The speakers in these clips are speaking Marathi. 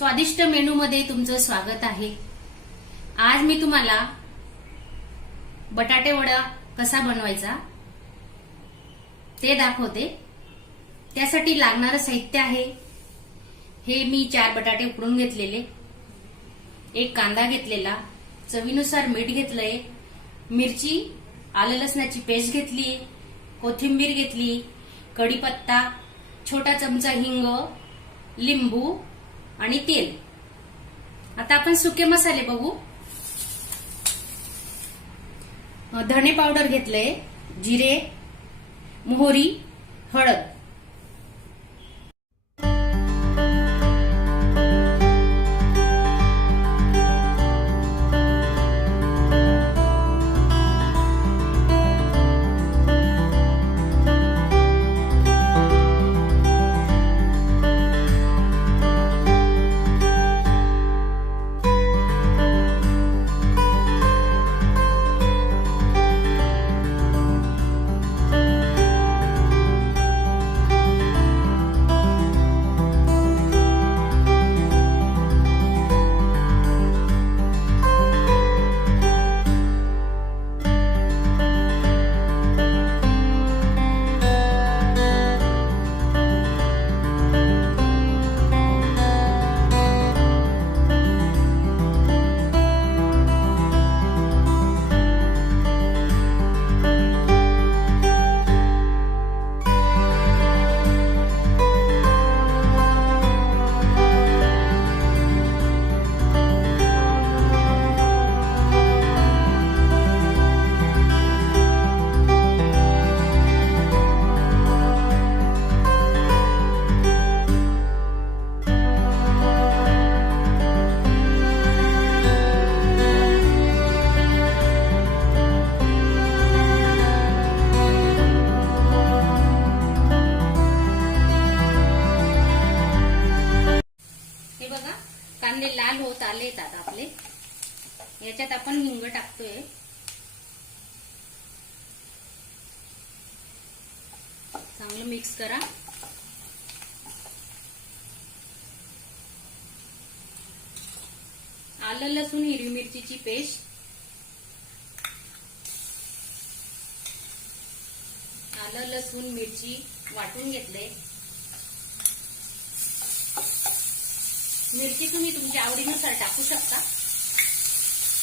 स्वादिष्ट मेनू मध्ये तुमचं स्वागत आहे। आज मी तुम्हाला बटाटे वडा कसा बनवायचा ते दाखवते। त्यासाठी लागणारं साहित्य आहे हे मी 4 बटाटे उकडून घेतलेले, एक कांदा घेतलेला, चवीनुसार मीठ घेतलंय, मिरची आलं लसणाची पेस्ट घेतली, कोथिंबीर घेतली, कढीपत्ता, छोटा चमचा हिंग, लिंबू आणि तेल। आता आपण सुके मसाले बघू। धणे पावडर घेतलंय, जिरे, मोहरी, हळद। कांदे लाल होत आलेत आता आपले। याच्यात आपण हिंग टाकतोय, चांगलं मिक्स करा। आलं लसूण हिरवी मिरचीची पेस्ट, आलं लसूण मिरची वाटून घेतले। मिरची तुम्ही तुमच्या आवडीनुसार टाकू शकता।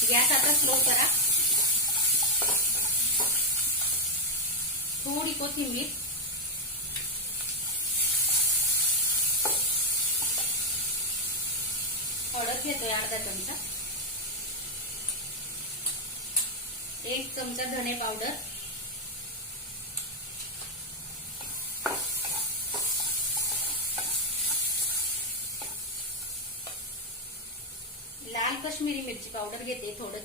गॅस आता स्लो करा। थोडी कोथिंबीर, हळद घेतोय अर्धा चमचा, 1 चमचा धणे पावडर, लाल काश्मीरी मिरची पावडर घेते थोडं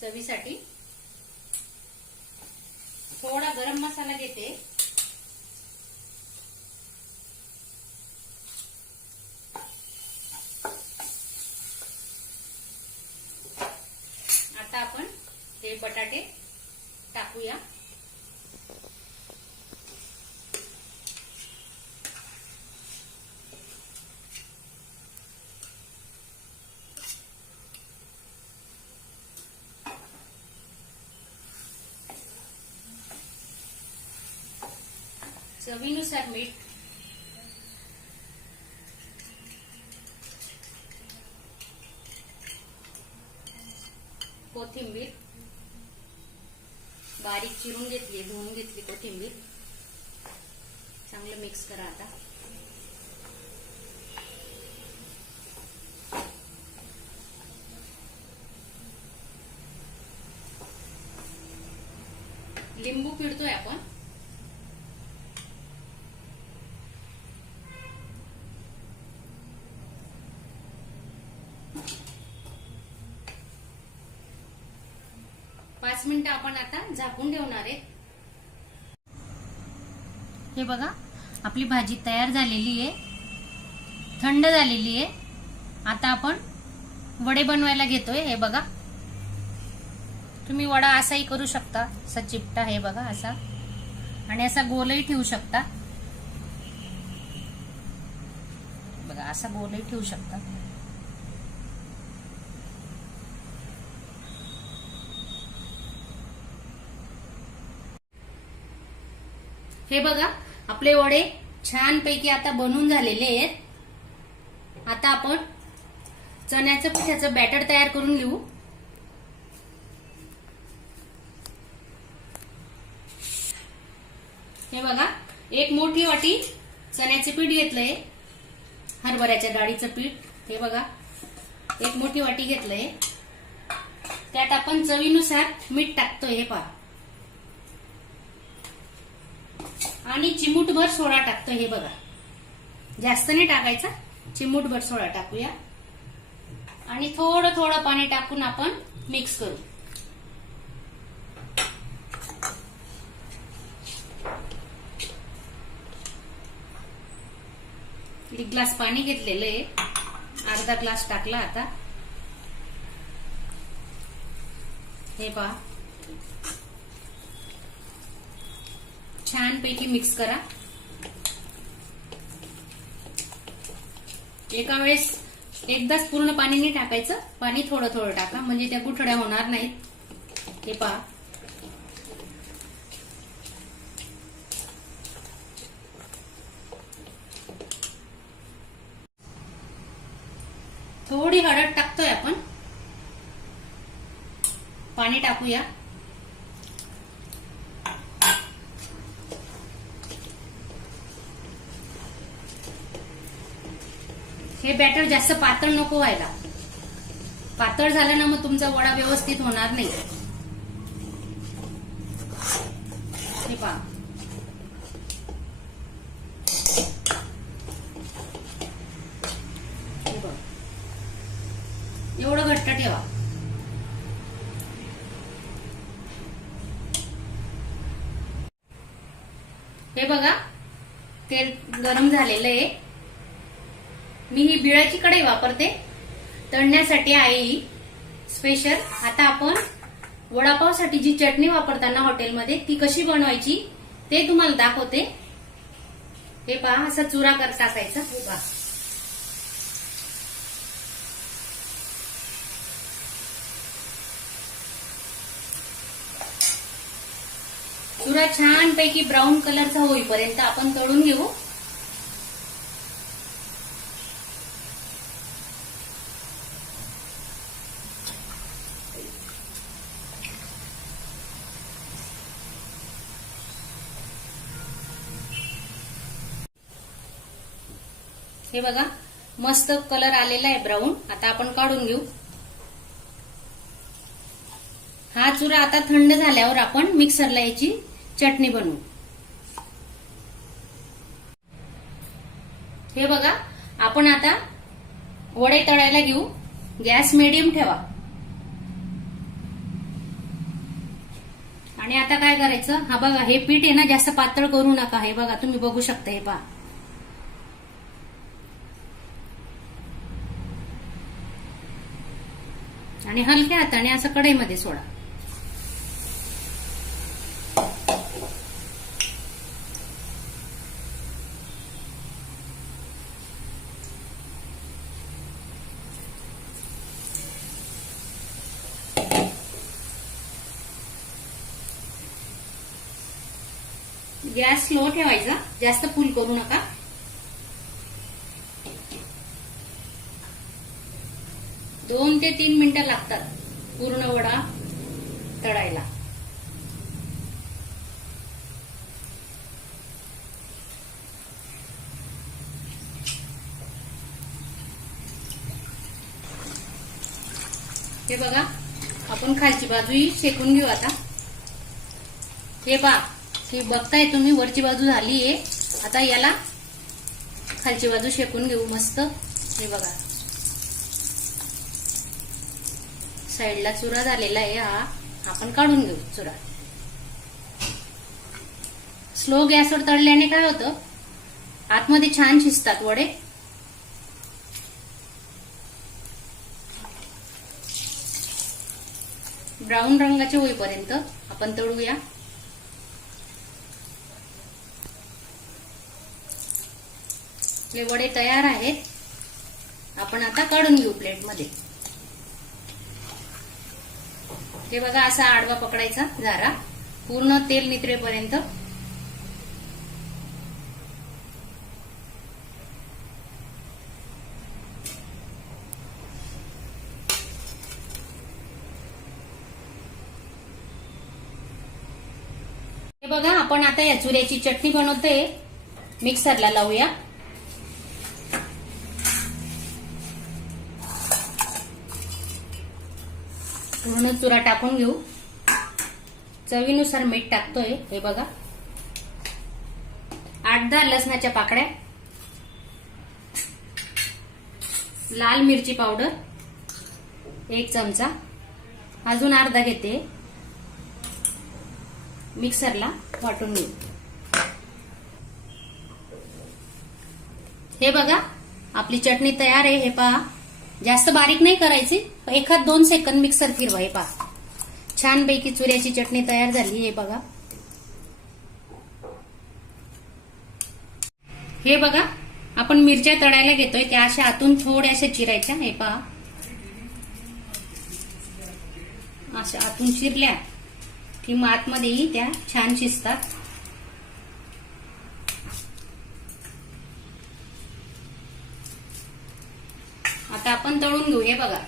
चवीसाठी, थोडा गरम मसाला घेते, आता आपण ते बटाटे टाकूया। चवीनुसार मीठ, कोथिंबीर बारीक चिरून घेतली, धुवून घेतली कोथिंबीर, चांगलं मिक्स करा। आता लिंबू पिळतोय आपण, पाच मिनिटं आपण आता झाकून ठेवणार आहे। हे बघा आपली भाजी तयार झालेली आहे, थंड झालेली आहे। आता आपण वडे बनवायला घेतोय। हे बघा तुम्ही वडा असाही करू शकता, असा चिपटा, हे बघा असा, आणि असा गोलही ठेवू शकता। बघा असा गोलही ठेवू शकता. हे बघा आपले वडे छानपैकी आता बनून झालेले आहेत. आता आपण चण्याचं पिठाचं बॅटर तयार करून घेऊ. हे बघा एक मोठी वाटी चण्याचे पीठ घेतलंय, हरभऱ्याच्या डाळीचं पीठ. हे बघा एक मोठी वाटी घेतलंय. त्यात आपण चवीनुसार मीठ टाकतोय. हे पहा, आणि चिमूटभर सोडा टाकतोय. हे बघा जास्त नाही टाकायचा, चिमूटभर सोडा टाकूया आणि थोडं थोडं पाणी टाकून आपण मिक्स करू. एक ग्लास पाणी घेतलेलं आहे, अर्धा ग्लास टाकला. आता हे पहा छानपैकी मिक्स करा. एका वेळेस एकदाच पूर्ण पाणी नाही टाकायचं, पाणी थोडं थोडं टाका म्हणजे त्या गुठळ्या होणार नाहीत. हे पहा थोडी हळद टाकतोय आपण, पाणी टाकूया. हे बॅटर जास्त पातळ नको व्हायला. पातळ झालं ना मग तुमचा वडा व्यवस्थित होणार नाही. हे पहा एवढं घट्ट ठेवा. हे बघा तेल गरम झालेलं आहे. मी ही बिळाची कढई वापरते, तळण्यासाठी आहे ही स्पेशल. आता आपण वडापावसाठी जी चटणी वापरताना हॉटेलमध्ये ती कशी बनवायची ते तुम्हाला दाखवते. हे पहा असा चुरा टाकायचा. हे पहा चुरा छानपैकी ब्राऊन कलरचा होईपर्यंत आपण तळून घेऊ. हे बघा मस्त कलर आलेला आहे ब्राऊन. आता आपण काढून घेऊ. हा चुरा आता थंड झाल्यावर आपण मिक्सरला याची चटणी बनवू. हे बघा आपण आता वडे तळायला घेऊ. गॅस मिडियम ठेवा. आणि आता काय करायचं, हा बघा हे पीठ आहे ना जास्त पातळ करू नका. हे बघा तुम्ही बघू शकता. हे पहा आणि हलक्या हाताने असं कढईमध्ये सोडा. गॅस स्लो ठेवायचा, जास्त फुल करू नका. दोन ते 3 मिनिटं लागतात पूर्ण वडा तळायला. हे बघा आपण खालची बाजूही शेकून घेऊ. आता हे पहा हे बघताय तुम्ही वरची बाजू झालीये. आता याला खालची बाजू शेकून घेऊ मस्त. हे बघा साईडला चुरा झालेला आहे. हा आपण काढून घेऊ चुरा. स्लो गॅसवर तळल्याने काय होतं, आतमध्ये छान शिजतात वडे. ब्राऊन रंगाचे होईपर्यंत आपण तळूया. हे वडे तयार आहेत. आपण आता काढून घेऊ प्लेटमध्ये. हे बघा असा आडवा पकडायचा जरा पूर्ण तेल नितरेपर्यंत. हे बघा आपण आता या चुऱ्याची चटणी बनवतोय. मिक्सरला लावूया. पूर्ण चुरा टाकून घेऊ. चवीनुसार मीठ टाकतोय. हे बघा 8-10 लसणाच्या पाकड्या, लाल मिरची पावडर 1 चमचा, अजून अर्धा घेते. मिक्सरला वाटून घेऊ. हे बघा आपली चटणी तयार आहे. हे पहा जास्त बारीक नाही करायची. 1-2 सेकंद मिक्सर फिरवा. हे पहा छानपैकी चुऱ्याची चटणी तयार झाली. हे बघा. हे बघा आपण मिरच्या तळायला घेतोय त्या अशा आतून थोड्याशा चिरायच्या. हे पहा अशा आतून चिरल्या की मग आतमध्येही त्या छान शिजतात. आता आपण तळून घेऊ. हे बघा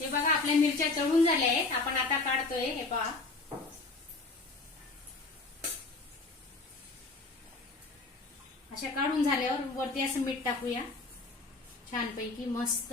हे बघा आपल्या मिरच्या तळून झाल्या आहेत. आपण आता काढतोय. हे पहा अशा काढून झाल्यावर वरती असं मीठ टाकूया छानपैकी मस्त.